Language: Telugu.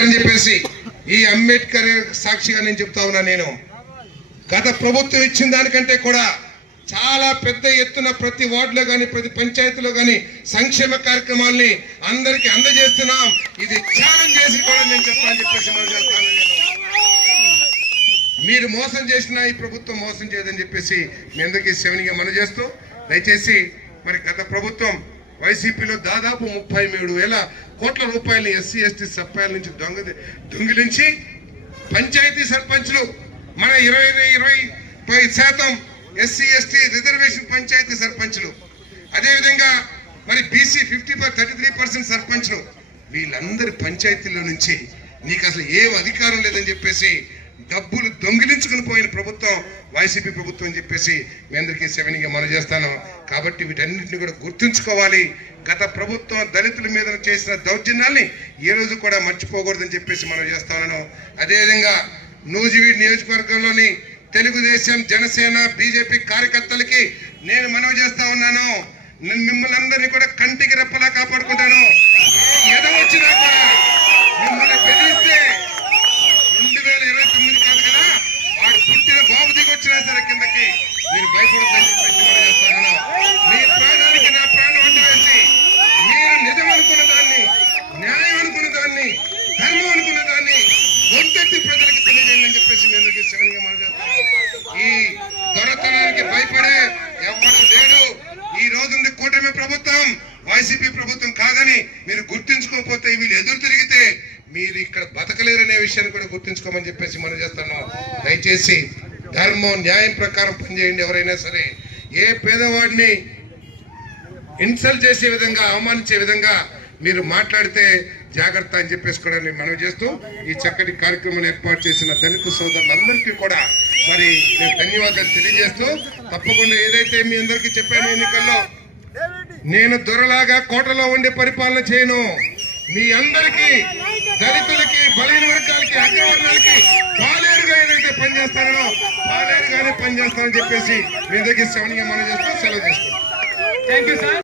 అని చెప్పేసి ఈ అంబేద్కర్ సాక్షిగా నేను చెప్తా ఉన్నా. నేను గత ప్రభుత్వం ఇచ్చిన దానికంటే కూడా చాలా పెద్ద ఎత్తున ప్రతి వార్డులో కానీ ప్రతి పంచాయతీలో కానీ సంక్షేమ కార్యక్రమాల్ని అందరికి అందజేస్తున్నాం. ఇది ఛాలెంజ్ చేసి కూడా నేను చెప్తానని చెప్పేసి మనం చేస్తాను. మీరు మోసం చేసినా ఈ ప్రభుత్వం మోసం చేయదని చెప్పేసి మీ అందరికీ శివనిగా మనం చేస్తూ, దయచేసి మరి గత ప్రభుత్వం వైసీపీలో దాదాపు 37,000 కోట్ల రూపాయలు ఎస్సీ ఎస్టీ సప్పాయల నుంచి దొంగిలించి పంచాయతీ సర్పంచ్లు మన 20% ఎస్సీ ఎస్టీ రిజర్వేషన్ పంచాయతీ సర్పంచ్లు, అదేవిధంగా మరి బీసీ 33% సర్పంచ్లు, వీళ్ళందరి పంచాయతీల్లో నుంచి నీకు అసలు ఏం అధికారం లేదని చెప్పేసి డబ్బులు దొంగిలించుకుని పోయిన ప్రభుత్వం వైసీపీ ప్రభుత్వం అని చెప్పేసి మీ అందరికీ సెవెనిగా మనం చేస్తాను. కాబట్టి వీటన్నింటినీ కూడా గుర్తుంచుకోవాలి. గత ప్రభుత్వం దళితుల మీద చేసిన దౌర్జన్యాల్ని ఏ రోజు కూడా మర్చిపోకూడదని చెప్పేసి మనం చేస్తాను. అదేవిధంగా నూజివీడ్ నియోజకవర్గంలోని తెలుగుదేశం, జనసేన, బీజేపీ కార్యకర్తలకి నేను మనవి చేస్తా ఉన్నాను. నేను మిమ్మల్ని అందరినీ కూడా కంటికి రెప్పలా కాపాడుకుంటాను. ఏదో వచ్చినా కూడా మిమ్మల్ని బెదిరిస్తే 2029 కాదు కదా, వాడు పుట్టిన బాబు దిగి వచ్చినా సరే కిందకి మీరు భయపడద్దని చెప్పేసి మనం చేస్తాను. మీ ప్రాణానికి నా ప్రాణం అడ్డు వేసి మీరు నిజం అనుకున్న దాన్ని, న్యాయం అనుకున్న దాన్ని, ధర్మం అనుకున్న దాన్ని గొంతెత్తి ప్రజలకు తెలియజేయండి అని చెప్పేసి మీ అందరికీ శివనిగా మనం చేస్తాను. ఈ దొరతనానికి భయపడే ఎవరు లేడు. ఈ రోజుంది కూటమి ప్రభుత్వం, వైసీపీ ప్రభుత్వం కాదని మీరు గుర్తించుకోకపోతే, వీళ్ళు ఎదురు తిరిగితే మీరు ఇక్కడ బతకలేరనే విషయాన్ని కూడా గుర్తుంచుకోమని చెప్పేసి మనం చేస్తున్నాం. దయచేసి ధర్మం, న్యాయం ప్రకారం పనిచేయండి. ఎవరైనా సరే ఏ పేదవాడిని ఇన్సల్ట్ చేసే విధంగా, అవమానించే విధంగా మీరు మాట్లాడితే జాగ్రత్త అని చెప్పేసి కూడా నేను మనవి చేస్తూ, ఈ చక్కటి కార్యక్రమాన్ని ఏర్పాటు చేసిన దళిత సోదరులందరికీ కూడా మరి నేను ధన్యవాదాలు తెలియజేస్తూ, తప్పకుండా ఏదైతే మీ అందరికీ చెప్పాను, ఎన్నికల్లో నేను దొరలాగా కోటలో ఉండే పరిపాలన చేయను. మీ అందరికీ, దళితులకి, బలహీన వర్గాలకి, అగ్రవర్ణాలకి పాలేరుగా ఏదైతే పనిచేస్తానో పాలేరుగానే పనిచేస్తానని చెప్పేసి మీ దగ్గర శవనిగా మనం చేస్తూ సెలవు చేసుకుంటాం. Thank you sir.